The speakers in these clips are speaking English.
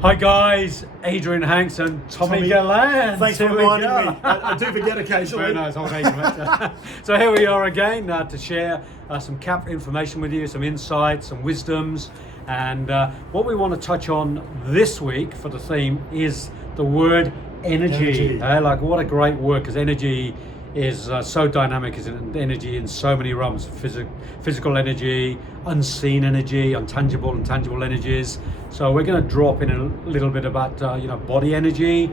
Hi guys, Adrian Hanks and Tommy Gallant. Thanks for Here we reminding go. me. I do forget occasionally. Very nice, old Adrian. So here we are again to share some CAP information with you, some insights, some wisdoms, and what we want to touch on this week for the theme is the word energy. Like what a great word, because energy is so dynamic, isn't it? Energy in so many realms: physical energy, unseen energy, intangible and tangible energies. So we're going to drop in a little bit about body energy,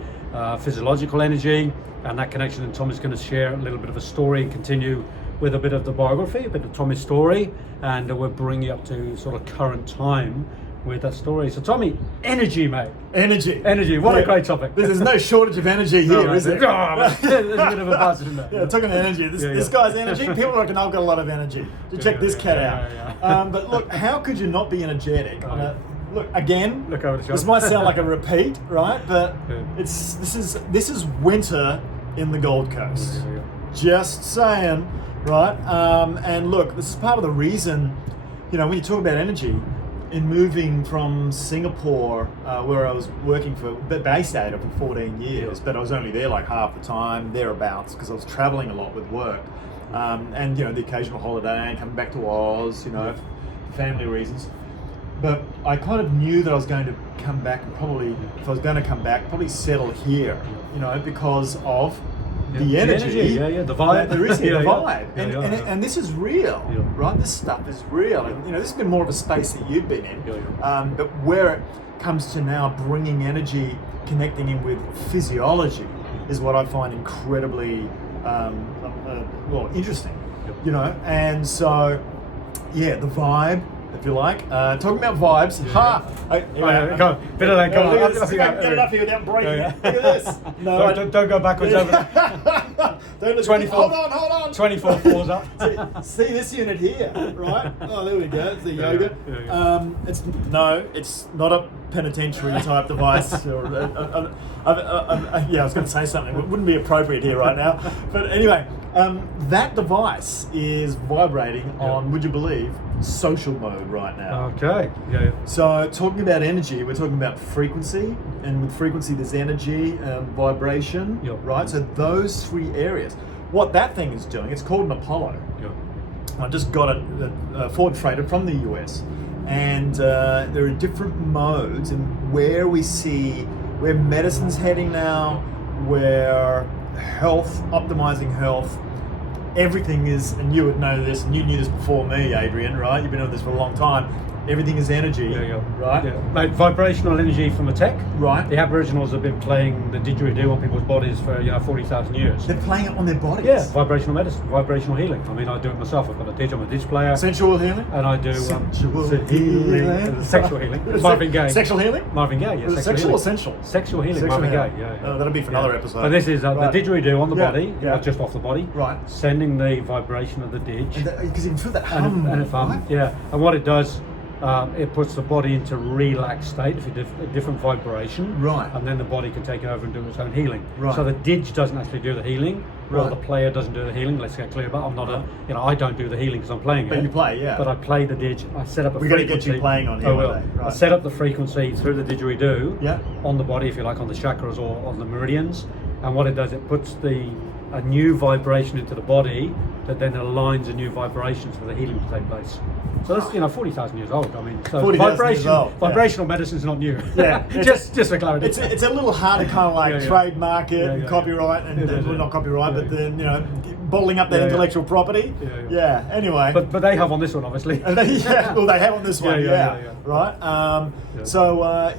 physiological energy, and that connection. And Tom is going to share a little bit of a story and continue with a bit of the biography, a bit of Tommy's story, and we'll bring you up to sort of current time with that story. So Tommy, energy, mate. Energy. What a great topic. There's no shortage of energy here, is there? There's a bit of a buzz in there. Yeah, talking about energy. This guy's energy. People reckon I've got a lot of energy. Check this cat out. But look, how could you not be energetic? Look again. Look over the shoulder. This might sound like a repeat, right? But this is winter in the Gold Coast. Just saying, right? And look, this is part of the reason. When you talk about energy. In moving from Singapore, where I was working based out of for 14 years, but I was only there like half the time, thereabouts, because I was traveling a lot with work, and the occasional holiday and coming back to Oz, for family reasons. But I kind of knew that I was going to come back, and probably settle here, because of the energy, the vibe. There is the vibe, and this is real, right? This stuff is real, and this has been more of a space that you've been in, but where it comes to now bringing energy, connecting in with physiology, is what I find incredibly interesting, and so the vibe. If you like, talking about vibes. Bit of that. Go on. Get it up here without breaking. Look at this. No, don't go backwards over there. Don't 24. Hold on. 24 floors up. See this unit here, right? Oh, there we go. It's the yoga. It's not a penitentiary type device. I was going to say something. It wouldn't be appropriate here right now. But anyway, that device is vibrating on, would you believe, social mode right now. Okay. So talking about energy, we're talking about frequency, and with frequency there's energy, vibration, right? So those three areas. What that thing is doing, it's called an Apollo. I just got it Ford freighted from the US, and there are different modes and where we see where medicine's heading now, where health, optimizing health. Everything is, and you would know this, and you knew this before me, Adrian, right? You've been doing this for a long time. Everything is energy, right? Mate, vibrational energy from the tech. Right. The Aboriginals have been playing the didgeridoo on people's bodies for 40,000 years. They're playing it on their bodies. Yeah, vibrational medicine, vibrational healing. I mean, I do it myself. I've got a ditch. I'm a ditch player. Sensual healing. And I do sensual healing. Sexual healing. Marvin Gaye. Sexual healing. Marvin Gaye. Yeah. Sexual or sensual? Sexual healing. Sexual Marvin healing. Gaye. Yeah. Oh, that'll be for another episode. But this is the didgeridoo on the body, just off the body. Right. Sending the vibration of the didge. Because you can feel that hum. And what it does. It puts the body into relaxed state, a different vibration, right? And then the body can take over and do its own healing. Right. So the didge doesn't actually do the healing, or the player doesn't do the healing. Let's get clear about. I'm not I don't do the healing because I'm playing it. But you play, But I play the didge. I set up a frequency. We're going to get you playing on here one day. Right. I set up the frequency through the didgeridoo on the body, if you like, on the chakras or on the meridians. And what it does, it puts a new vibration into the body that then aligns a new vibrations for the healing to take place. So that's 40,000 years old. I mean, so vibrational medicine is not new. just for clarity. It's a little hard to kind of like trademark it and copyright and not copyright, but then bottling up that intellectual property. Anyway, but they have on this one, obviously. Well, they have on this one. Right. So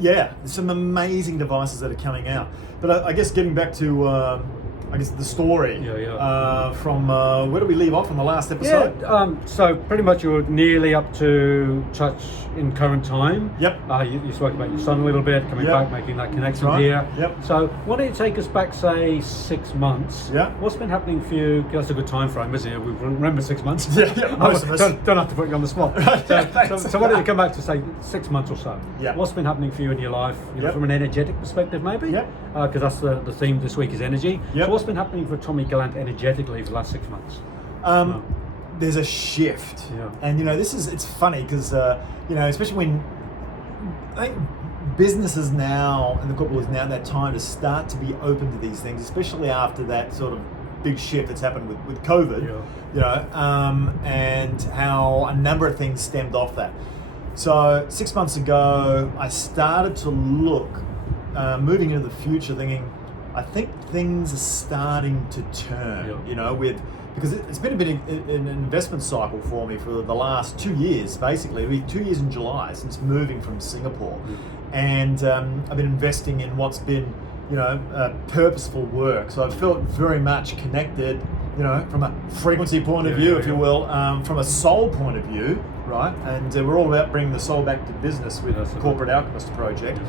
some amazing devices that are coming out. But I guess getting back to. The story from where do we leave off from the last episode? So pretty much you were nearly up to touch in current time. Yep. You spoke about your son a little bit, coming back, making that connection here. Yep. So why don't you take us back, say, 6 months? Yeah. What's been happening for you? That's a good time frame, isn't it? We remember 6 months. Most of us. Don't have to put you on the spot. So why don't you come back to, say, 6 months or so? Yeah. What's been happening for you in your life, from an energetic perspective, maybe? Yeah. Because that's the theme this week is energy. Yep. So what's been happening for Tommy Gallant energetically for the last 6 months? There's a shift, and it's funny because especially when I think businesses now and the corporate world is now that time to start to be open to these things, especially after that sort of big shift that's happened with COVID, you know, and how a number of things stemmed off that. So 6 months ago, I started to look, moving into the future, thinking, I think things are starting to turn, you know, because it's been a bit of an investment cycle for me for the last 2 years, basically. It'll be 2 years in July since moving from Singapore. And I've been investing in what's been, you know, purposeful work. So I've felt very much connected, you know, from a frequency point of view, if you will, from a soul point of view, right? And we're all about bringing the soul back to business with the Corporate Alchemist Project.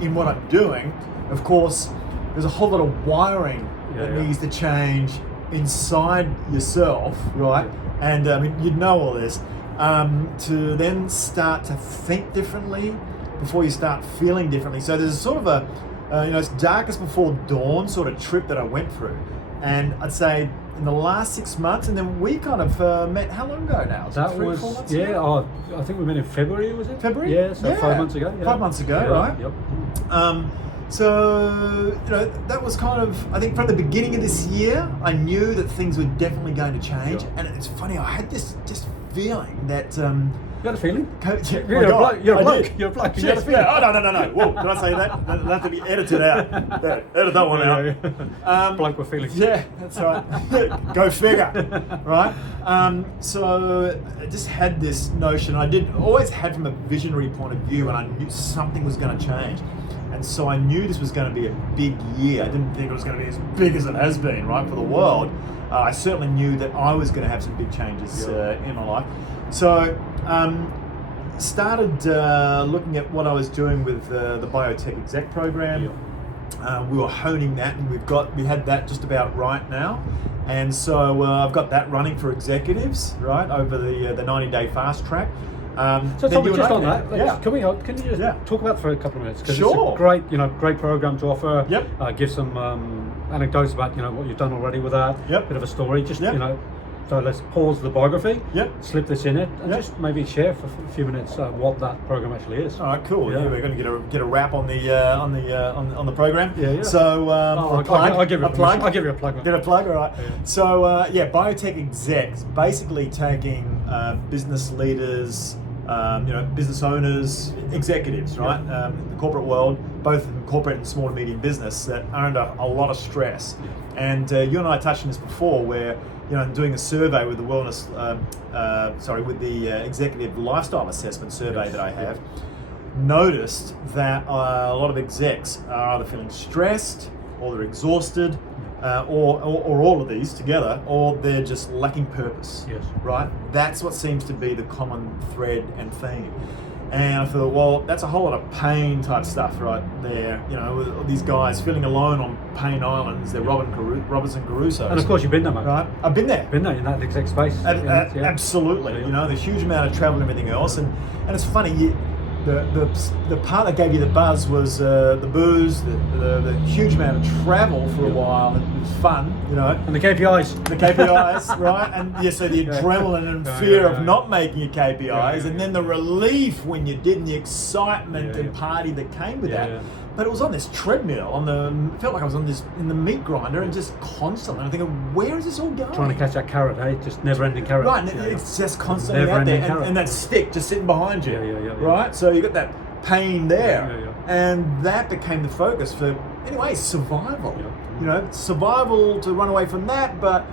In what I'm doing, of course, there's a whole lot of wiring that needs to change inside yourself, right? And I mean, you'd know all this, to then start to think differently before you start feeling differently. So there's sort of a, you know, it's darkest before dawn sort of trip that I went through. And I'd say in the last 6 months, and then we kind of met, how long ago now? That 3 or was, 4 months ago? I think we met in February, was it? February? Yeah, so 5 months ago. 5 months ago, right? Yep. So, you know, that was kind of, I think from the beginning of this year, I knew that things were definitely going to change. And it's funny, I had this just feeling that... You had a feeling? You're a bloke. You're a bloke. You had a feeling. Oh, no. Whoa, can I say that? That'll have to be edited out. There, edit that one out. Bloke with feelings. Yeah, that's right. Go figure, right? So I just had this notion. Always had from a visionary point of view, and I knew something was going to change. And so I knew this was going to be a big year. I didn't think it was going to be as big as it has been, right, for the world. I certainly knew that I was going to have some big changes in my life. So started looking at what I was doing with the Biotech Exec program. We were honing that, and we had that just about right now. And so I've got that running for executives, right, over the 90-day fast track. So tell me just on that. Can you just talk about it for a couple of minutes? Because it's a great program to offer. Give some anecdotes about what you've done already with that. Bit of a story. Just so let's pause the biography. Slip this in it, and just maybe share for a few minutes what that program actually is. All right, cool. Yeah, we're going to get a wrap on the program. So I'll give you a plug. I'll give you a plug. Get a plug, all right. So Biotech Execs, basically taking business leaders, business owners, executives, right? The corporate world, both in corporate and small and medium business, that are under a lot of stress. And you and I touched on this before, where doing a survey with the wellness, with the executive lifestyle assessment survey that I have, noticed that a lot of execs are either feeling stressed, or they're exhausted, or all of these together, or they're just lacking purpose. Right? That's what seems to be the common thread and theme. And I thought, well, that's a whole lot of pain type stuff right there. With these guys feeling alone on Pain Islands, they're Robinson Crusoe. And of course, you've been there, mate. Right? I've been there. Been there in that exec space. Absolutely. The huge amount of travel and everything else. And it's funny, the part that gave you the buzz was the booze, the huge amount of travel for a while. It was fun, And the KPIs. The KPIs, right? And so the adrenaline and fear of not making your KPIs, and then the relief when you did, and the excitement and party that came with that. But it was on this treadmill, felt like I was in the meat grinder, and just constantly. I'm thinking, where is this all going? Trying to catch that carrot, just never-ending carrot. Right, it's just constantly out there, and that stick just sitting behind you. Right, so you got that pain there, and that became the focus for survival. Survival to run away from that, but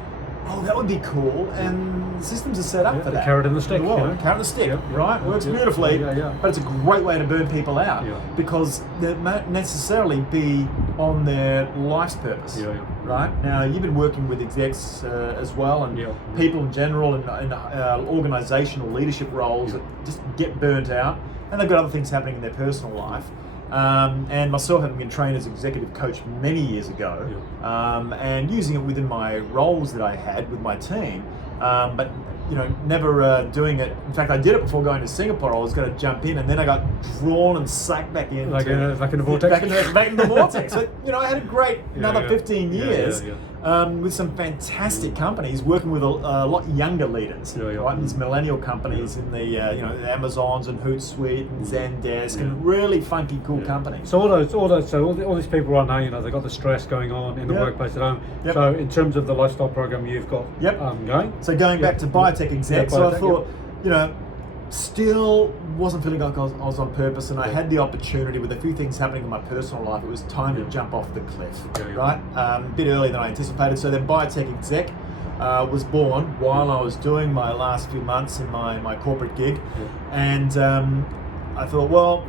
that would be cool, and the systems are set up for that. The carrot and the stick. Carrot and the stick, right? Works beautifully, but it's a great way to burn people out because they won't necessarily be on their life's purpose. Right? Now, you've been working with execs as well, and people in general, and organisational leadership roles that just get burnt out, and they've got other things happening in their personal life. And myself, having been trained as executive coach many years ago, and using it within my roles that I had with my team, but never doing it. In fact, I did it before going to Singapore. I was going to jump in, and then I got drawn and sucked back in, back in the vortex. Back in the vortex. So I had a great another 15 years. with some fantastic companies, working with a lot younger leaders, right? These millennial companies in the the Amazons and Hootsuite and Zendesk and really funky, cool companies. So all these people right now, they've got the stress going on in the workplace at home. Yep. So in terms of the lifestyle program you've got going. So going back to biotech exec, so I biotech, thought, still wasn't feeling like I was on purpose, and I had the opportunity with a few things happening in my personal life. It was time to jump off the cliff, right? A bit earlier than I anticipated. So then biotech exec was born while I was doing my last few months in my corporate gig, and I thought, well,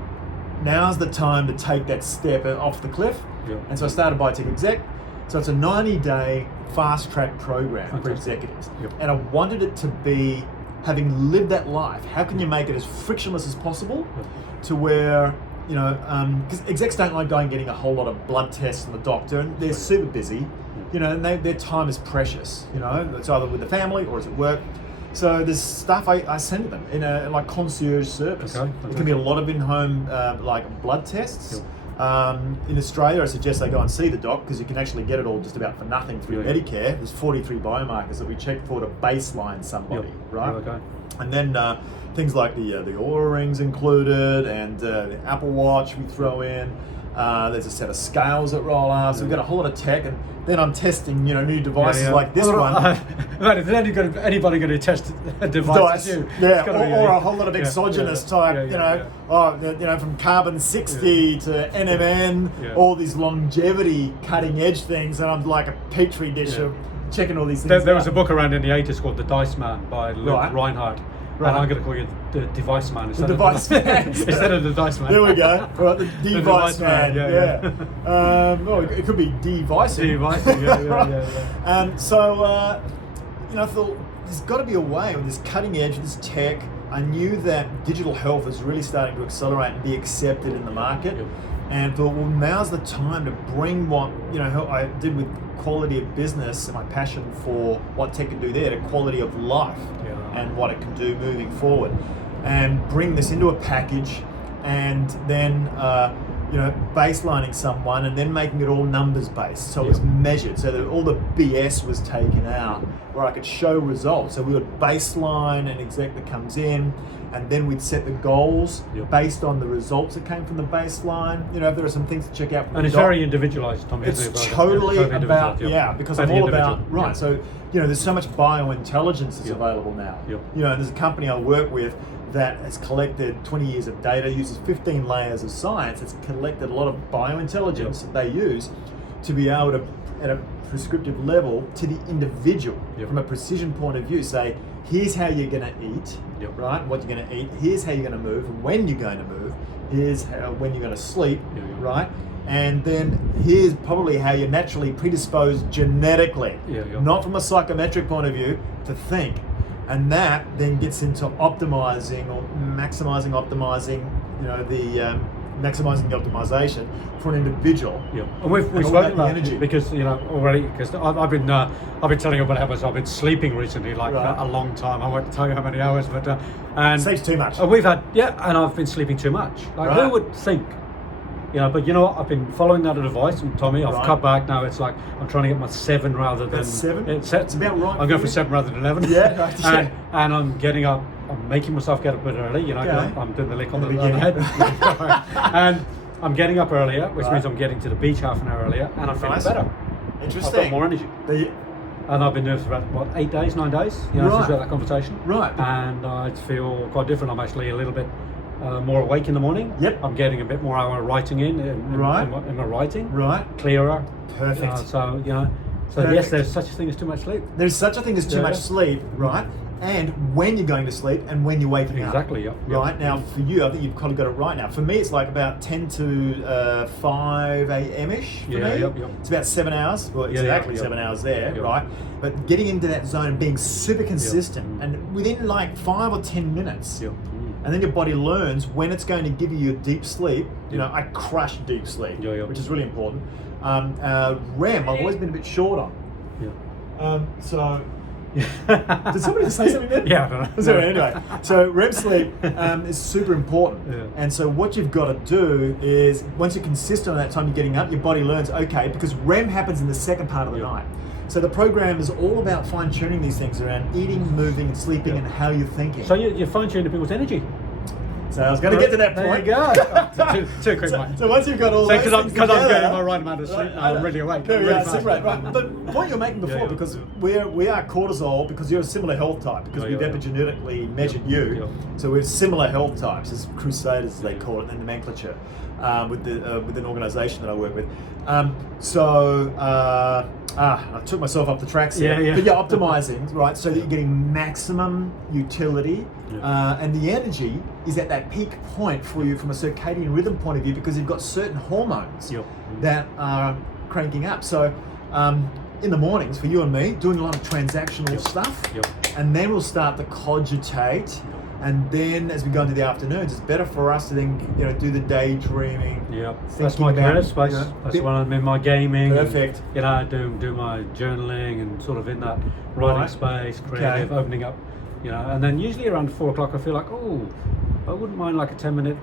now's the time to take that step off the cliff, and so I started biotech exec. So it's a 90-day fast-track program for executives, and I wanted it to be, having lived that life, how can you make it as frictionless as possible to where, because execs don't like going and getting a whole lot of blood tests from the doctor, and they're super busy, and their time is precious, it's either with the family or it's at work. So there's stuff I send to them in a like concierge service. It can be a lot of in-home like blood tests. In Australia, I suggest they go and see the doc because you can actually get it all just about for nothing through Medicare. There's 43 biomarkers that we check for to baseline somebody, right? And then things like the Oura Rings included, and the Apple Watch we throw in. There's a set of scales that roll out. So we've got a whole lot of tech, and then I'm testing, new devices like this one. If anybody going to test a device, or a whole lot of exogenous type, from carbon 60 to NMN, all these longevity cutting edge things, and I'm like a petri dish of checking all these things. There was a book around in the 80s called The Dice Man by Luke Reinhardt. And I'm going to call you the Device Man instead of the Dice Man. There we go. Right, the Device Man. It could be Devicing. So I thought there's got to be a way with this cutting edge, this tech. I knew that digital health is really starting to accelerate and be accepted in the market. And thought, well, now's the time to bring what I did with quality of business and my passion for what tech can do there to quality of life and what it can do moving forward, and bring this into a package, and then baselining someone and then making it all numbers based, so it was measured, so that all the BS was taken out, where I could show results. So we would baseline an exec that comes in, and then we'd set the goals based on the results that came from the baseline. If there are some things to check out. And it's very individualized, Tommy. It's totally about, because I'm all about, so, there's so much biointelligence that's available now. There's a company I work with that has collected 20 years of data, uses 15 layers of science. It's collected a lot of biointelligence that they use to be able to, at a prescriptive level, to the individual, from a precision point of view, say, here's how you're going to eat, right? What you're going to eat. Here's how you're going to move, and when you're going to move. Here's when you're going to sleep, right? And then here's probably how you're naturally predisposed genetically, not from a psychometric point of view, to think. And that then gets into optimizing or maximizing maximizing the optimization for an individual. And we've spoken about energy because already, because I've been telling you about how I've been sleeping recently, like a long time. I won't tell you how many hours, but and sleeps too much. We've had and I've been sleeping too much. Like who would think? But what? I've been following that advice from Tommy. I've cut back now. It's like I'm trying to get my 7 rather than 7. It's about right. I'm going for 7 rather than 11. And I'm getting up. I'm making myself get up a bit early. I'm doing the lick on the head. And I'm getting up earlier, which means I'm getting to the beach half an hour earlier, and I'm feeling better. Interesting. I've got more energy. And I've been doing this for about 8 days, 9 days. Since we had that conversation. And I feel quite different. I'm actually a little bit more awake in the morning. I'm getting a bit more hour writing in my writing. Clearer. Perfect. So yes, there's such a thing as too much sleep. There's such a thing as too much sleep, right? And when you're going to sleep and when you're waking up. Exactly, Right, now for you, I think you've kind of got it right now. For me, it's like about 10 to 5 a.m.-ish for me. It's about 7 hours. Well, exactly 7 hours there, right? But getting into that zone and being super consistent, and within like 5 or 10 minutes, and then your body learns when it's going to give you your deep sleep. I crush deep sleep, which is really important. REM, I've always been a bit short on. Did somebody say something then? I don't know. So anyway, so REM sleep is super important. And so what you've got to do is, once you're consistent on that time you're getting up, your body learns, okay, because REM happens in the second part of the night. So the program is all about fine-tuning these things around eating, moving, and sleeping, and how you're thinking. So you're fine-tuning people's energy. So I was going to get to that point. There you go. too quick, mate. So once you've got all those things Because I'm together- getting my right amount of sleep now, I'm really awake. Yeah, I'm really yeah, fast. right. But the point you're making before, Yeah. because we are cortisol, because you're a similar health type, because we've epigenetically measured you. Yeah. So we're similar health types, as crusaders they call it in nomenclature, with an organisation that I work with. I took myself off the tracks here. Yeah. But you're optimizing, right, so that you're getting maximum utility. Yeah. And the energy is at that peak point for you from a circadian rhythm point of view, because you've got certain hormones Yep. that are cranking up. So in the mornings, for you and me, doing a lot of transactional stuff, Yep. and then we'll start to cogitate. And then, as we go into the afternoons, it's better for us to then, do the daydreaming. Yeah, that's thinking my about, creative space. That's when I'm in my gaming. Perfect. And, do my journaling and sort of in that writing Right. space, creative, Okay. opening up. And then usually around 4 o'clock, I feel like, I wouldn't mind like a 10-minute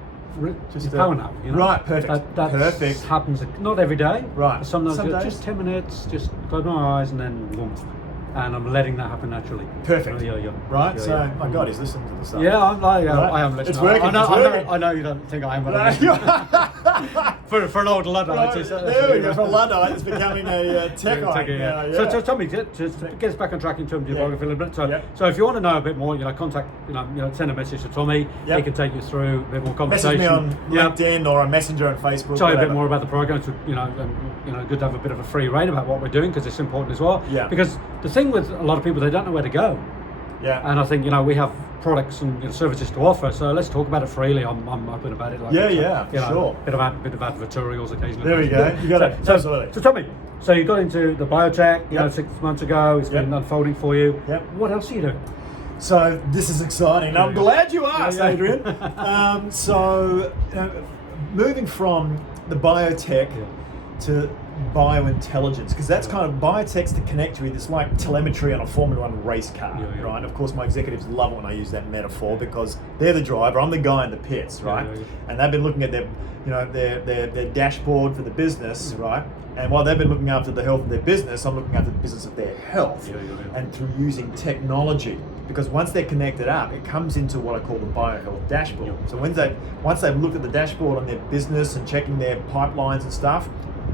Just power nap. Right, perfect. That Perfect. happens not every day. Right. But sometimes Some days. just 10 minutes, just close my eyes and then boom. And I'm letting that happen naturally. Perfect. Yeah. Right? Yeah, so, yeah. my God, he's listening to the stuff. Yeah, Right. I am listening. It's working, I know, it's I know, working. I know you don't think I am, but Right, for an old Luddite. there we go. From Luddite, it's becoming a tech-ite. Yeah. So tell me, just get us back on track in terms of your Yeah. biography a little bit. So, Yeah. so if you want to know a bit more, contact, send a message to Tommy. Yeah. He can take you through a bit more Message conversation. me on Yeah. LinkedIn or a messenger on Facebook. Tell you a bit whatever. more about the program. So, good to have a bit of a free rein about what we're doing because it's important as well. Yeah. Because the thing with a lot of people, they don't know where to go. Yeah. And I think we have products and services to offer, so let's talk about it freely. I'm open about it. Sure. Bit of advertorials occasionally. There we go. You got it. Absolutely. So tell me, so you got into the biotech, Yep. 6 months ago. It's been Yep. unfolding for you. Yep. What else are you doing? So this is exciting. I'm glad you asked, Yeah. Adrian. Moving from the biotech to biointelligence, because that's kind of biotech's to connect with. It's like telemetry on a Formula One race car, Yeah. right? And of course, my executives love it when I use that metaphor because they're the driver. I'm the guy in the pits, right? Yeah. And they've been looking at their dashboard for the business, right? And while they've been looking after the health of their business, I'm looking after the business of their health. Yeah. And through using technology, because once they're connected up, it comes into what I call the biohealth dashboard. Yeah. So once they've looked at the dashboard on their business and checking their pipelines and stuff,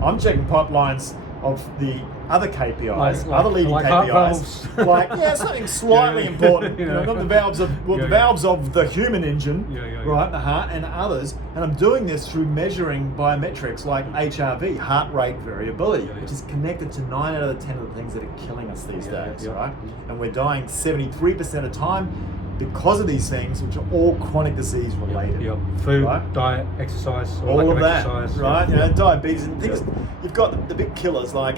I'm checking pipelines of the other KPIs, other leading like heart KPIs, valves. something slightly Yeah. important. Yeah. Not the valves of the valves of the human engine, Yeah. right? The heart and others. And I'm doing this through measuring biometrics like HRV, heart rate variability, Yeah. which is connected to 9 out of the 10 of the things that are killing us these days, Yeah. right? And we're dying 73% of the time because of these things, which are all chronic disease related. Yeah. Food, Right? diet, exercise, or All lack of that, exercise. right? Yeah. Diabetes and things. You've got the big killers like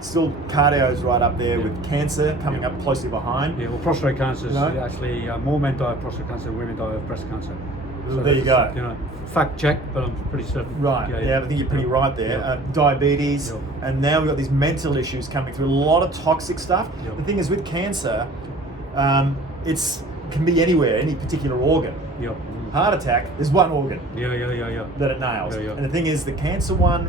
still cardio's right up there with cancer coming up closely behind. Yeah, well, prostate cancer is No. actually more men die of prostate cancer than women die of breast cancer. There you that's, go. Fact check, but I'm pretty certain. Right, yeah, I think you're pretty right there. Yeah. Diabetes, Yeah. and now we've got these mental issues coming through. A lot of toxic stuff. Yeah. The thing is with cancer, it's can be anywhere, any particular organ. Yeah. Heart attack, there's one organ Yeah. that it nails. Yeah. And the thing is, the cancer one,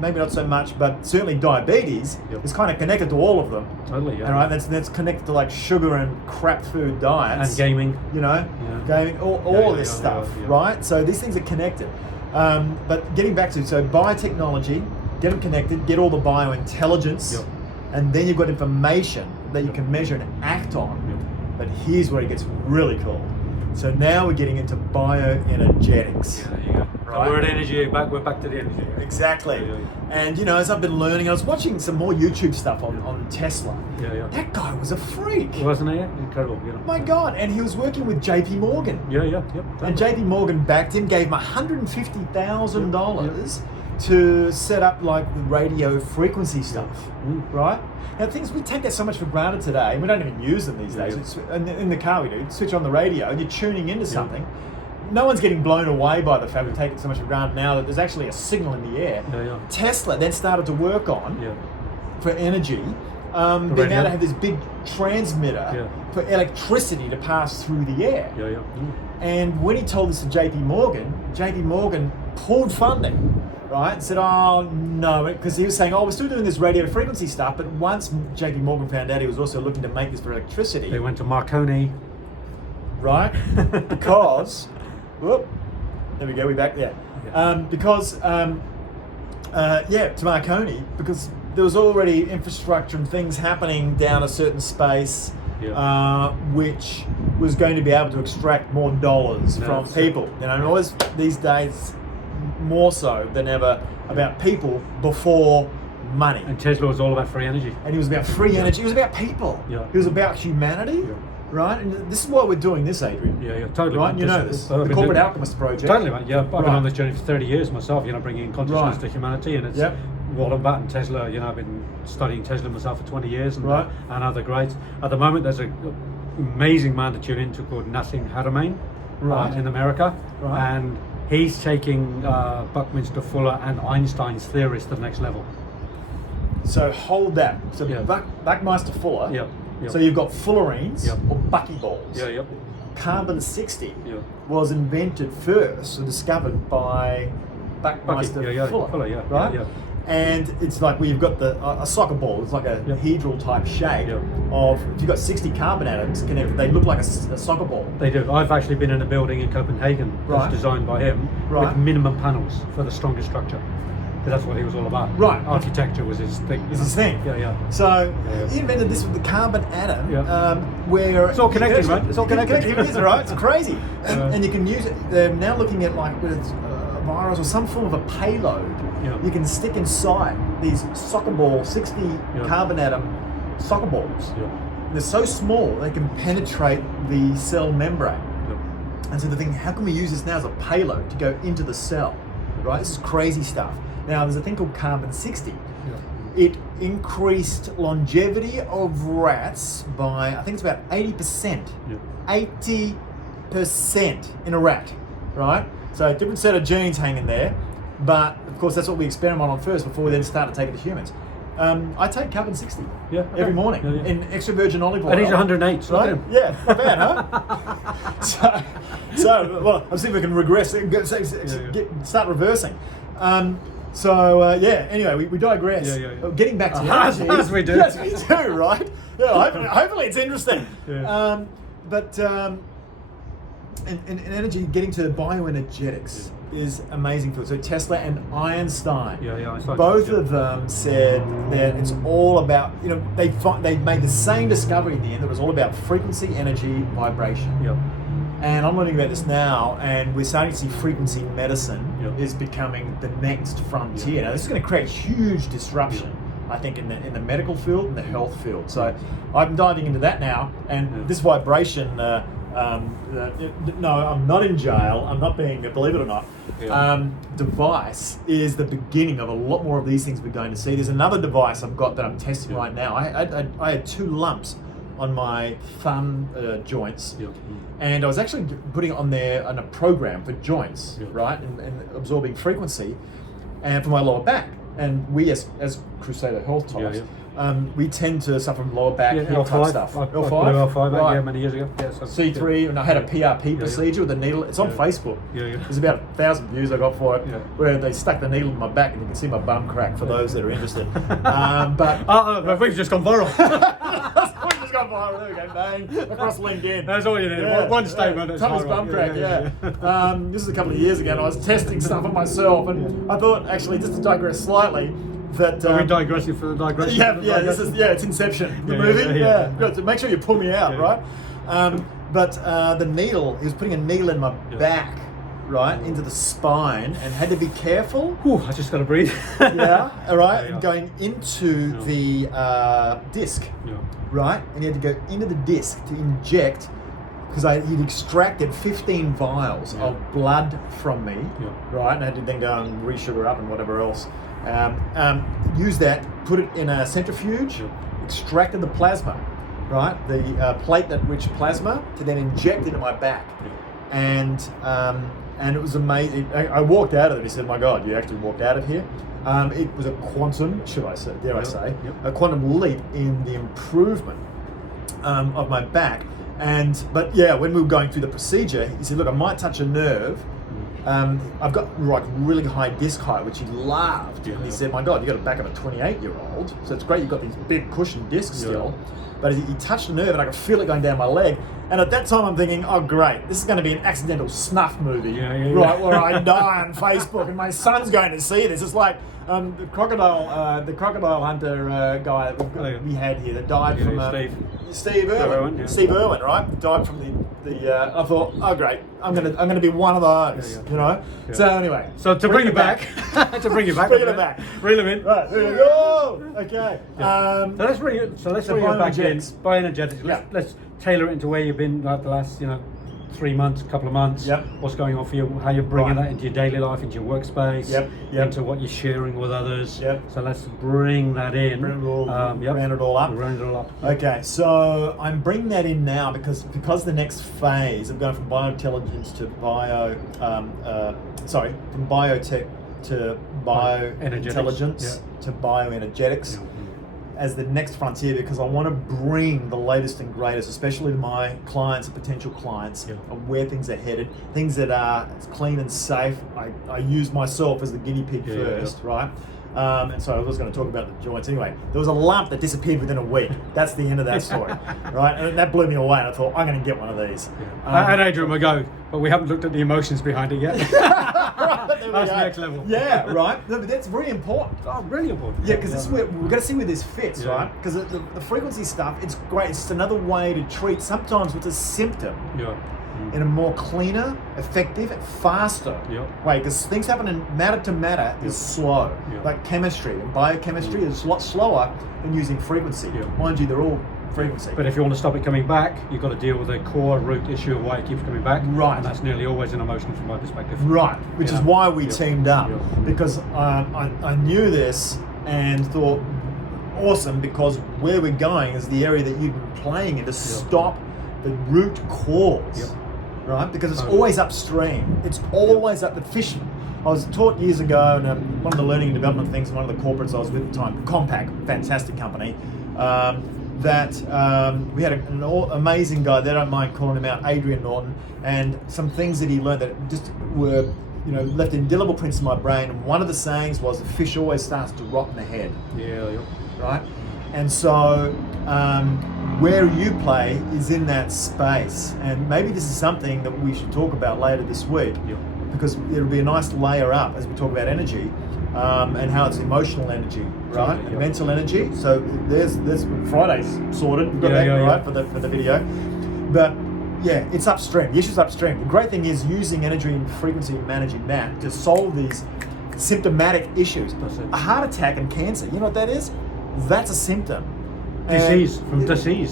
maybe not so much, but certainly diabetes Yep. is kind of connected to all of them. Totally, yeah. All right, that's connected to like sugar and crap food diets. And gaming. Gaming, all Yeah, this yeah, stuff, yeah. right? So these things are connected. But getting back to, so biotechnology, get them connected, get all the biointelligence, Yep. and then you've got information that you can measure and act on. Yep. But here's where it gets really cool. So now we're getting into bioenergetics. Yeah, there you go. Right. We're at energy, we're back to the energy. Exactly. Yeah. And as I've been learning, I was watching some more YouTube stuff on Tesla. Yeah. That guy was a freak. Wasn't he? Incredible, My God, and he was working with JP Morgan. Yep. And JP Morgan backed him, gave him $150,000 to set up like the radio frequency stuff, right? Now things, we take that so much for granted today, we don't even use them these days. Yeah. It's, in the car we do, switch on the radio and you're tuning into something. No one's getting blown away by the fact we take it so much for granted now that there's actually a signal in the air. Yeah. Tesla then started to work on, Yeah. for energy, being radio. able to have this big transmitter for electricity to pass through the air. Yeah. And when he told this to JP Morgan pulled funding right? And said, oh, no, because he was saying, oh, we're still doing this radio frequency stuff, but once JP Morgan found out he was also looking to make this for electricity, They went to Marconi. right? Because, whoop, there we go, we're back there. To Marconi, because there was already infrastructure and things happening down a certain space, which was going to be able to extract more dollars from people. You know, and always these days, more so than ever, about people before money. And Tesla was all about free energy. And he was about free energy. It was about people. Yeah. It was about humanity. Yeah. Right? And this is why we're doing this, Adrian. Yeah, totally. Right? Man. You know this. I've The been Corporate doing- Alchemist Project. Totally, man. Yeah, I've been Right. on this journey for 30 years myself, bringing consciousness Right. to humanity, and it's Yep. what I'm about. And Tesla, I've been studying Tesla myself for 20 years, and, Right. and other greats. At the moment, there's an amazing man to tune into called Nassim Haramein, Right. in America, Right. and he's taking Buckminster Fuller and Einstein's theories to the next level. So hold that. So Yeah. Buckminster Fuller. Yep. Yep. So you've got fullerenes Yep. or buckyballs. Yeah, yep. Carbon-60 Yeah. was invented first or discovered by Buckminster Fuller. Yeah, right? yeah. And it's like where you've got a soccer ball. It's like a Yep. hedral type shape Yep. of, if you've got 60 carbon atoms connected, they look like a soccer ball. They do. I've actually been in a building in Copenhagen that's Right. designed by him Right. with minimum panels for the strongest structure. Because that's what he was all about. Right. Architecture was his thing. It's his thing. Yeah, yeah. So Yeah. he invented this with the carbon atom, Yeah. where It's all connected, man. It's all connected. It is, right? It's crazy, Yeah. and you can use it. They're now looking at like whether it's a virus or some form of a payload. Yeah. You can stick inside these soccer ball, 60 Yeah. carbon atom soccer balls. Yeah. They're so small they can penetrate the cell membrane. Yeah. And so they're thinking, how can we use this now as a payload to go into the cell? Right? This is crazy stuff. Now, there's a thing called carbon-60. Yeah. It increased longevity of rats by, I think it's about 80%. Yeah. 80% in a rat, right? So a different set of genes hanging there. But, of course, that's what we experiment on first before we then start to take it to humans. I take carbon-60 Yeah, okay. every morning Yeah, yeah. in extra virgin olive oil. And he's 108, so look at Right? him. Yeah, not bad, huh? well, I'll see if we can regress, start reversing. Anyway, we digress. Yeah. Getting back to As energy. we do. Yes, we do, right? Yeah, hopefully it's interesting. Yeah. In energy, getting to bioenergetics is amazing for it. So Tesla and Einstein, Yeah, Einstein, both yeah. of them said that it's all about, they made the same discovery in the end that was all about frequency, energy, vibration. Yeah. And I'm learning about this now, and we're starting to see frequency medicine Yep. is becoming the next frontier. Now, this is going to create huge disruption, I think, in the medical field and the health field. So I'm diving into that now, and Yeah. this vibration. No, I'm not in jail. I'm not being, believe it or not. Yeah. Device is the beginning of a lot more of these things we're going to see. There's another device I've got that I'm testing Yeah. right now. I had 2 lumps on my thumb joints. Yeah. And I was actually putting it on there on a program for joints, Yeah. right, and absorbing frequency, and for my lower back. And we, as Crusader Health types, we tend to suffer from lower back, Yeah, hip type stuff. I blew L5 right. yeah, many years ago. Yeah, so, C3, and I had a PRP procedure with a needle. It's on Yeah. Facebook. Yeah. There's about 1,000 views I got for it, Yeah. where they stuck the needle in my back, and you can see my bum crack for those that are interested. But But we've just gone viral. we just got viral. There we go, bang, across LinkedIn. That's all you need. One statement. It's Tummy's viral. bum crack, this is a couple of years ago, and I was testing stuff on myself, and I thought, actually, just to digress slightly, that Are we digressing for the digression? it's Inception, the Yeah, movie. yeah. Good. So make sure you pull me out, Yeah. right? But the needle, he was putting a needle in my back, right, into the spine, and had to be careful. Whew, I just got to breathe. Yeah, all right, Yeah. going into the disc, Yeah. right, and he had to go into the disc to inject, because he'd extracted 15 vials Yeah. of blood from me, Yeah. right, and I had to then go and re-sugar up and whatever else. Use that, put it in a centrifuge, Yeah. extracted the plasma, right, the platelet-rich plasma, to then inject into my back, and it was amazing. I walked out of it. He said, "My God, you actually walked out of here." It was a quantum, dare I say, a quantum leap in the improvement of my back. But when we were going through the procedure, he said, "Look, I might touch a nerve I've got like really high disc height, which he loved. Yeah. And he said, "My God, you got a back of a 28-year-old, so it's great. You've got these big cushion discs still." But he touched a nerve, and I could feel it going down my leg. And at that time, I'm thinking, "Oh, great! This is going to be an accidental snuff movie, right? Where I die on Facebook, and my son's going to see this." It's like the crocodile hunter guy that we had here that died from Steve Irwin. Steve Irwin, right? Died from the. I thought, "Oh, great! I'm gonna be one of those," you know. Yeah. So anyway, so to bring it back, bring it back, reel them in. Right, there we go. Okay. Yeah. So let's bring it back in. Bioenergetics. Let's tailor it into where you've been like the last 3 months, couple of months. Yep. What's going on for you? How you're bringing that into your daily life, into your workspace. Yep. Into what you're sharing with others. Yep. So let's bring that in. Round it all up. Okay, so I'm bringing that in now because the next phase of going from biointelligence to from biotech to biointelligence to bioenergetics. Yeah. As the next frontier, because I want to bring the latest and greatest, especially to my clients and potential clients, of where things are headed, things that are clean and safe. I use myself as the guinea pig first, right? And so I was going to talk about the joints anyway. There was a lump that disappeared within a week. That's the end of that story, right? And that blew me away, and I thought, I'm going to get one of these. And Adrian will go, but we haven't looked at the emotions behind it yet. That's the next level. Yeah, right. No, but that's very important. Oh, really important. Yeah, because we're going to see where this fits, right? Because the frequency stuff, it's great. It's just another way to treat sometimes what's a symptom. In a more cleaner, effective, faster way, because things happen in matter to matter is slow. Like chemistry and biochemistry is a lot slower than using frequency. Mind you, they're all frequency. But if you want to stop it coming back, you've got to deal with the core root issue of why it keeps coming back. Right. And that's nearly always an emotion from my perspective. Right, which is why we teamed up, because I knew this and thought, awesome, because where we're going is the area that you've been playing in to stop the root cause. Right? Because it's always upstream. It's always up the fish. I was taught years ago, and one of the learning and development things in one of the corporates I was with at the time, Compaq, fantastic company, that we had an amazing guy, they don't mind calling him out, Adrian Norton, and some things that he learned that just were left indelible prints in my brain. And one of the sayings was, the fish always starts to rot in the head. Right? And so where you play is in that space, and maybe this is something that we should talk about later this week, because it'll be a nice layer up as we talk about energy and how it's emotional energy, right? And mental energy. So there's Friday's sorted. We've got that right for the video, but yeah, it's upstream. The issue's upstream. The great thing is using energy and frequency and managing that to solve these symptomatic issues. A heart attack and cancer. You know what that is? That's a symptom. Disease.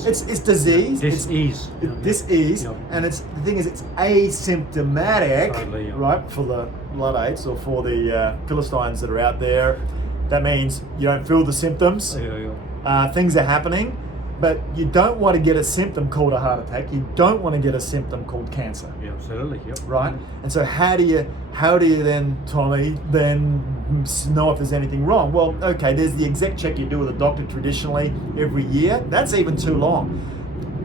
It's disease. Disease. Disease. And the thing is, it's asymptomatic, right? For the Luddites or for the Philistines that are out there, that means you don't feel the symptoms. Things are happening, but you don't want to get a symptom called a heart attack. You don't want to get a symptom called cancer. Yeah, absolutely. Right. And so how do you then, Tommy, know if there's anything wrong? Well, okay, there's the exec check you do with a doctor traditionally every year. That's even too long.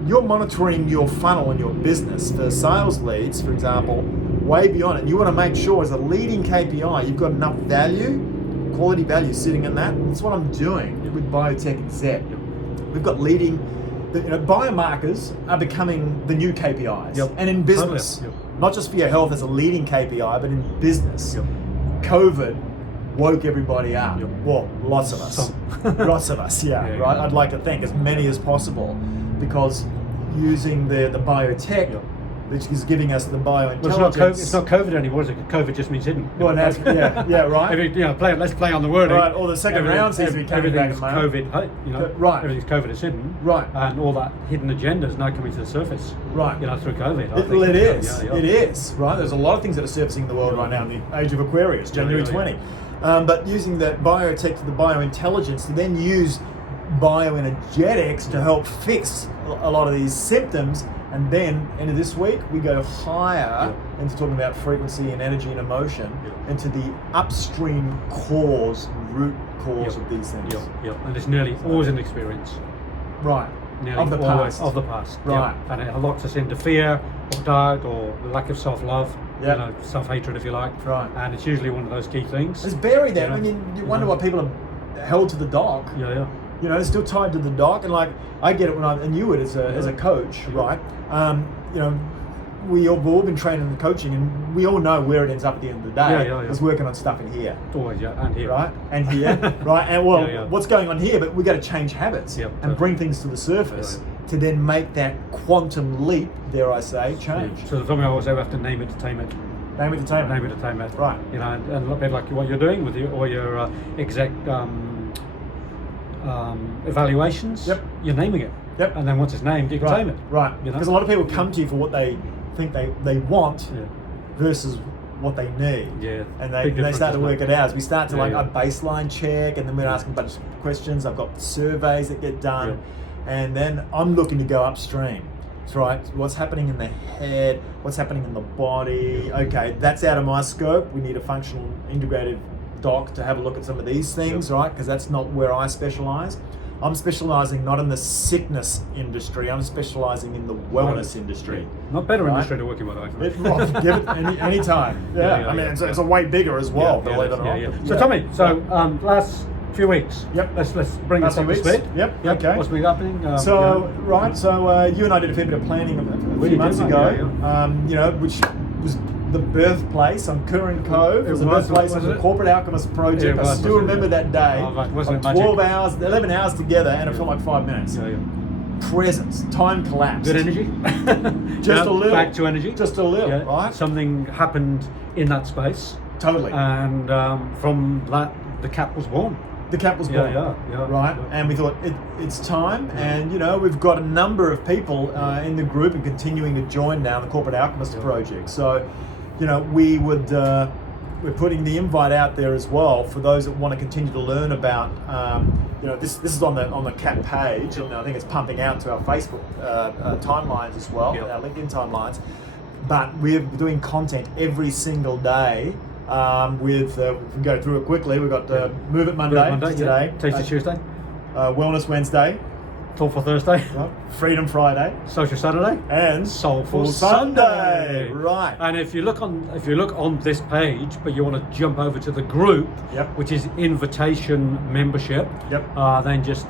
You're monitoring your funnel in your business for sales leads, for example, way beyond it. You want to make sure as a leading KPI, you've got enough value, quality value sitting in that. That's what I'm doing with Biotech Exec. We've got leading, biomarkers are becoming the new KPIs. And in business, not just for your health as a leading KPI, but in business. COVID woke everybody up. Well, lots of us. Lots of us, right? I'd like to think as many as possible, because using the biotech, which is giving us the biointelligence. Well, it's not COVID anymore, is it? COVID just means hidden. Well, right. Let's play on the wording. Right, or the second round seems to be coming back. Everything's COVID is hidden. Right. And all that hidden agenda is now coming to the surface. Right. Through COVID. It is. It is, right? There's a lot of things that are surfacing in the world right now in the age of Aquarius, January 20. But using the biotech to the biointelligence to then use bioenergetics to help fix a lot of these symptoms. And then, end of this week, we go higher into talking about frequency and energy and emotion into the upstream root cause of these things. And it's nearly always an experience. Right. Nearly of the past. Of the past. Right. And it locks us into fear or doubt or lack of self-love. Yeah. You know, self-hatred, if you like. Right. And it's usually one of those key things. It's buried there. Yeah. I mean, you wonder what people are held to the dock. Yeah. You know, it's still tied to the dock, and like I get it when I knew it as a coach, right? You know, we've all been training and coaching, and we all know where it ends up at the end of the day. Yeah. Is working on stuff in here, Always, yeah, and here. right? And here, right? And well, Yeah. what's going on here? But we got to change habits Yep, and totally. bring things to the surface to then make that quantum leap. Dare I say, change? So the something I always say, we have to name it to tame it. Name it to tame it. Name it to tame it. Right. You know, and a bit like what you're doing with all your exec evaluations. Yep. You're naming it. Yep. And then once it's named, you can Right. tame it. Right. You know? Because a lot of people come to you for what they think they want Yeah. versus what they need. Yeah. And Big they difference, start to isn't work it? it out. As we start to Yeah, like yeah. a baseline check, and then we're asking a bunch of questions. I've got surveys that get done, Yep. and then I'm looking to go upstream. That's right. What's happening in the head? What's happening in the body? Okay, that's out of my scope. We need a functional integrative doc to have a look at some of these things, Yep. right? Because that's not where I specialize. I'm specializing not in the sickness industry. I'm specializing in the wellness industry. Not better Right. industry to work in, by the way. Well, give it any time. Yeah, Yeah, I mean, yeah, it's a way bigger as well, Yeah, believe it or not. yeah. But So yeah. tell me, last few weeks. Yep. Let's bring Last us up few to weeks? speed. Yep, okay. What's been happening? So you and I did a fair bit of planning a We few did, months mate, ago. yeah. You know, which was the birthplace on Curran Cove. It was the birthplace of was the it? Corporate Alchemist Project. Yeah, it I was, still wasn't it? remember that day. Oh, right. Wasn't Like it magic? 12 hours, 11 hours together, and it felt like 5 minutes. Yeah. Presence, time collapsed. Good energy. Just a little. Back to energy. Just a little, Yeah. right? Something happened in that space, Totally. and from that, the cap was born. The cap was Yeah, born. yeah, Right, yeah. and we thought it's time, and you know we've got a number of people in the group and continuing to join now the Corporate Alchemist Project. So, you know, we're putting the invite out there as well for those that want to continue to learn about. You know, this is on the CAP page, and I think it's pumping out to our Facebook timelines as well, Yep. our LinkedIn timelines. But we're doing content every single day. We can go through it quickly. We've got Move It Monday, today, Tasty Tuesday, Wellness Wednesday, Thoughtful Thursday, Freedom Friday, Social Saturday, and Soulful Sunday. Right. And if you look on this page, but you want to jump over to the group, Yep. which is invitation membership, Yep. then just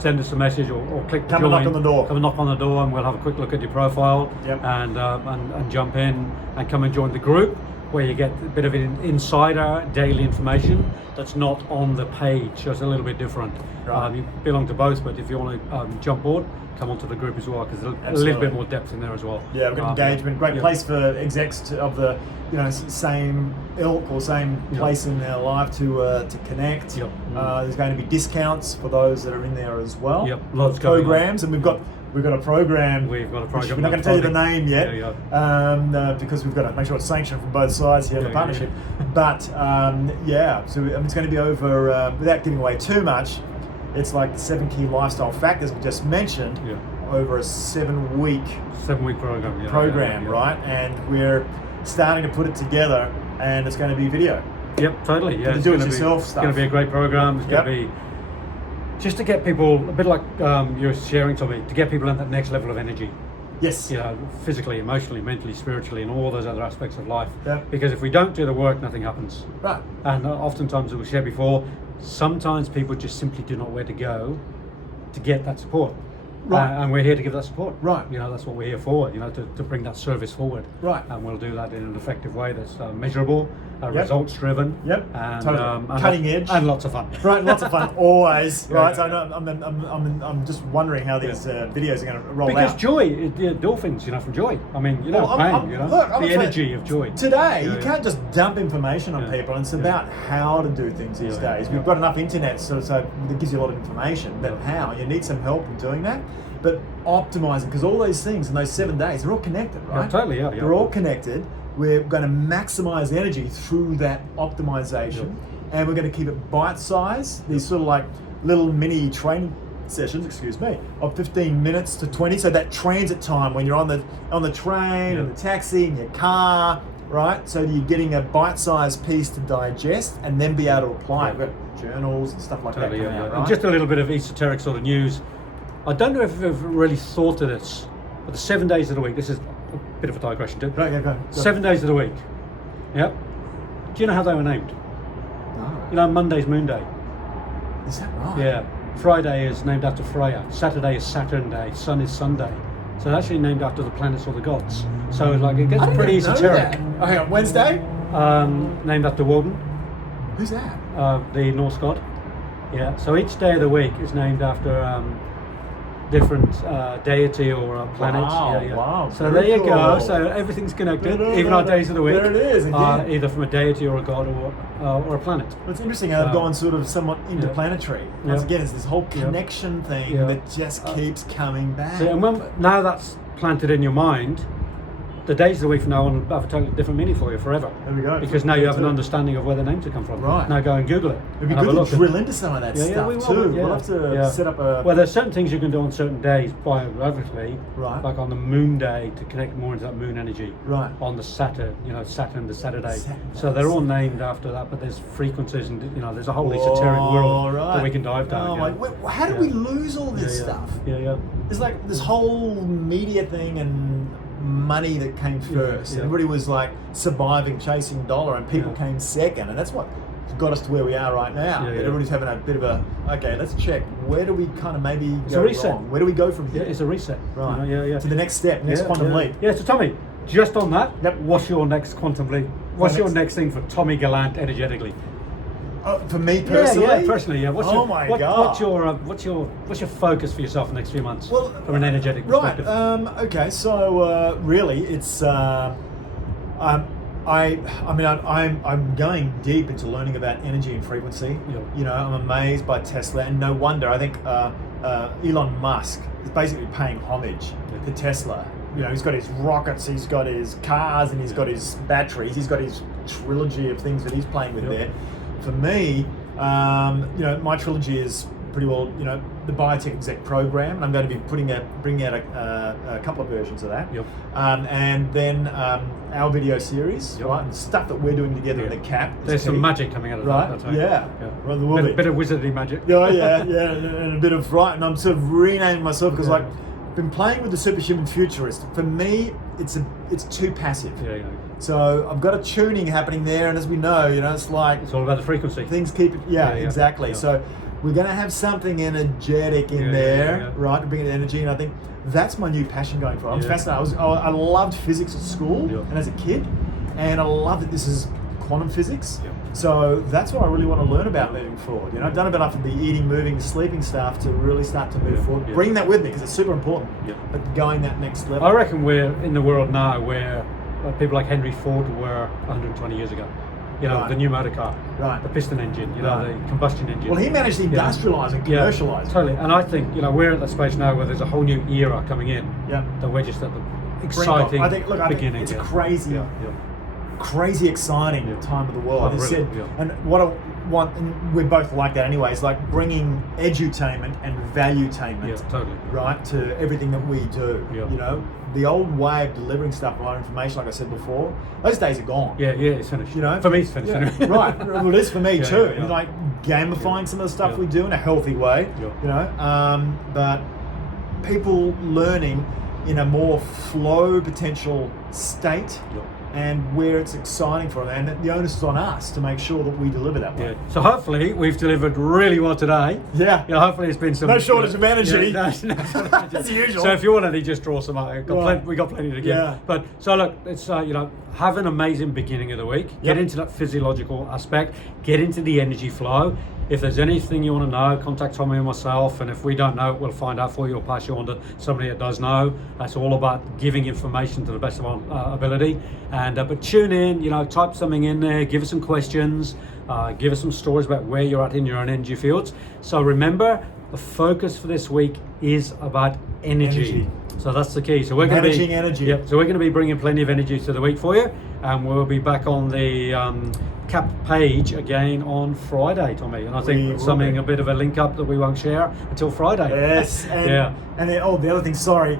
send us a message or click Come and join. knock on the door. Come and knock on the door, and we'll have a quick look at your profile. Yep. And jump in and come and join the group, where you get a bit of insider daily information that's not on the page. So it's a little bit different. Right. You belong to both, but if you want to jump board, come onto the group as well, because there's a little Absolutely. bit more depth in there as well. Yeah, we've got engagement. Great place for execs of the same ilk or same Yep. place in their life to connect. Yep. There's going to be discounts for those that are in there as well. Yep, lots going on. programs, and we've got a program. We've got a which program. we're not going to tell you the unfolding. name yet, Yeah, because we've got to make sure it's sanctioned from both sides here in the Yeah, partnership. But so it's going to be over without giving away too much. It's like the 7 key lifestyle factors we just mentioned Yeah. over a 7-week 7-week program. Yeah, program, yeah. right? And we're starting to put it together, and it's going to be video. Yep, totally. Yeah, the it's do-it-yourself gonna be, stuff. It's going to be a great program. It's Yep. going to be just to get people a bit like you're sharing to me, to get people at that next level of energy. Yes. Physically, emotionally, mentally, spiritually, and all those other aspects of life. Yep. Because if we don't do the work, nothing happens. Right. And oftentimes, as we shared before, sometimes people just simply do not know where to go to get that support. Right. And we're here to give that support. Right. That's what we're here for, to bring that service forward. Right. And we'll do that in an effective way that's measurable, Yep. results driven. Yep. And, Totally. and Cutting edge. And lots of fun. Right, lots of fun, always. Yeah, Right, yeah, so yeah. I'm just wondering how these videos are going to roll Because out. joy, the endorphins, from joy. I mean, Well, I'm- pain, look, I'm the afraid- energy of joy. Today, Yeah, you yeah. can't just dump information on Yeah. people, and it's Yeah. about how to do things these Yeah, days. yeah. We've got enough internet, so it gives you a lot of information, but Yeah. how? You need some help in doing that. But optimizing, because all those things in those 7 days, they're all connected, right? totally, yeah. They're all connected. We're going to maximize energy through that optimization, and we're going to keep it bite-sized. These sort of like little mini training sessions, of 15 minutes to 20. So that transit time when you're on the train, Yeah. in the taxi, in your car, right? So you're getting a bite-sized piece to digest and then be able to apply it. We've got journals and stuff like Totally, that coming yeah. out, And right? just a little bit of esoteric sort of news. I don't know if you've really thought of this, but the 7 days of the week, this is a bit of a digression too. Right, yeah, go. 7 days of the week, Yep. Do you know how they were named? No. You know, Monday's Moon Day. Is that right? Yeah. Friday is named after Freya. Saturday is Saturn Day. Sun is Sunday. So they're actually named after the planets or the gods. So like it gets I didn't pretty know esoteric. that. Oh, hang on. Wednesday? Named after Woden, Who's that? the Norse god. Yeah. So each day of the week is named after different deity or planet. Wow, Yeah, yeah. wow, So very there you go. cool. So everything's connected. No, no, even no, our days of the week. there it is, again. Either from a deity or a god or a planet. It's interesting how they've So- gone sort of somewhat interplanetary. Once Yeah. again, it's this whole Yeah. connection thing Yeah. that just keeps coming back. So, and when, now that's planted in your mind, the days of the week from now on have a totally different meaning for you forever. There we go. Because now you have an Too. understanding of where the names have come from. Right. Now go and Google it. It'd be and have a good look to at- drill into some of that Yeah, yeah, stuff we will, too. yeah. We'll have to Yeah. set up a. Well, there's certain things you can do on certain days biographically, Right. like on the moon day to connect more into that moon energy. Right. On the Saturn, Saturn the Saturday. Saturday. So they're all named after that, but there's frequencies and there's a whole Whoa, esoteric world right. that we can dive down. Oh, yeah. how did Yeah. we lose all this Yeah, yeah. stuff? Yeah, yeah. It's like this whole media thing and money that came first. yeah. Everybody was like surviving, chasing dollar, and people Yeah. came second, and that's what got us to where we are right now. Yeah, That yeah. Everybody's having a bit of a okay. Let's check. Where do we kind of maybe It's go a reset. wrong? Where do we go from Yeah, here? it's a reset. Right. Yeah, yeah. To the next step, next quantum yeah. leap. Yeah, so Tommy, just on that, Yep. what's your next quantum leap? What's your next- next thing for Tommy Gallant energetically? For me personally, Yeah, personally, yeah. What's Oh your, my what- God. What's your focus for yourself in the next few months? Well, from an energetic right. perspective. Okay. So really, it's I'm going deep into learning about energy and frequency. Yeah. You know, I'm amazed by Tesla, and no wonder. I think Elon Musk is basically paying homage Yeah. to Tesla. You know, he's got his rockets, he's got his cars, and he's got his batteries. He's got his trilogy of things that he's playing with Yeah. there. For me, my trilogy is pretty well, the Biotech Exec program, and I'm going to be bringing out a couple of versions of that. Yep. And then our video series, Yep. right, and stuff that we're doing together Yeah. in the CAP. is There's some key. magic coming out of Right, that. I'll tell you. yeah. Well, there will be. Bit of wizardly magic. Yeah, yeah, and a bit of and I'm sort of renaming myself because Yeah. I've been playing with the superhuman futurist. For me, it's too passive. Yeah, yeah. So I've got a tuning happening there, and as we know, it's like It's all about the frequency. things keep. Yeah, Yeah, yeah, exactly. yeah. So we're going to have something energetic in Yeah, yeah, there, yeah, yeah. right, to bring in energy, and I think that's my new passion going forward. I'm Yeah. fascinated. I loved physics at school Yeah. and as a kid, and I love that this is quantum physics. Yeah. So that's what I really want to learn about moving forward. I've done a bit enough of the eating, moving, sleeping stuff to really start to move Yeah, forward. yeah. Bring that with me because it's super important. Yeah. But going that next level. I reckon we're in the world now where people like Henry Ford were 120 years ago. Right. The new motor car, Right. the piston engine, Right. the combustion engine. Well, he managed to industrialise and commercialise. Yeah, totally. And I think we're at that space now where there's a whole new era coming in. Yeah. That we're just at the Brink exciting of- I think beginning. it's yeah. crazy. Yeah, yeah. Crazy exciting Yeah. time of the world. Oh, As I really? said, Yeah. and what I want, and we're both like that anyway, is like bringing edutainment and valuetainment, Yeah, totally. right, to everything that we do. Yeah. The old way of delivering stuff, a lot of information, like I said before, those days are gone. Yeah, it's finished. You know, for me, it's finished. Yeah, anyway. right. Well, it is for me Yeah, too. yeah, yeah. And like gamifying some of the stuff Yeah. we do in a healthy way. Yeah. But people learning in a more flow potential state. Yeah. And where it's exciting for them, and the onus is on us to make sure that we deliver that way. Yeah. So hopefully we've delivered really well today. Yeah. Hopefully it's been some No shortage of energy. Yeah, no shortage of energy. As usual. So if you want any, just draw some out. Right. We got plenty to give. Yeah. But so look, it's have an amazing beginning of the week. Get Yep. into that physiological aspect. Get into the energy flow. If there's anything you want to know, contact Tommy and myself. And if we don't know, we'll find out for you or pass you on to somebody that does know. That's all about giving information to the best of our ability. And but tune in. Type something in there. Give us some questions. Give us some stories about where you're at in your own energy fields. So remember, the focus for this week is about energy. So that's the key. So we're going to be Managing energy. Yep. So we're going to be bringing plenty of energy to the week for you, and we'll be back on the CAP page again on Friday, Tommy. And I We think will something be. a bit of a link up that we won't share until Friday. Yes. And, Yeah. And then, the other thing, sorry,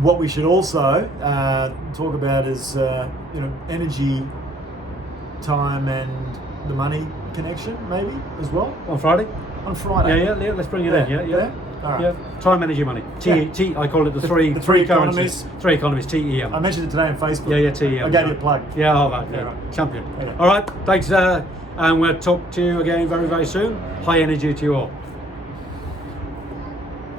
what we should also talk about is energy, time, and the money connection, maybe as well On Friday. on Friday. Yeah. Let's bring it in. Yeah. All right. Yeah. Time, energy, money. Yeah. I call it the three three currencies. economies. Three economies. TEM. I mentioned it today on Facebook. Yeah, TEM. I gave you a plug. Yeah, all right. Yeah, Yeah, right. champion. Okay. All right. Thanks. And we'll talk to you again very, very soon. High energy to you all.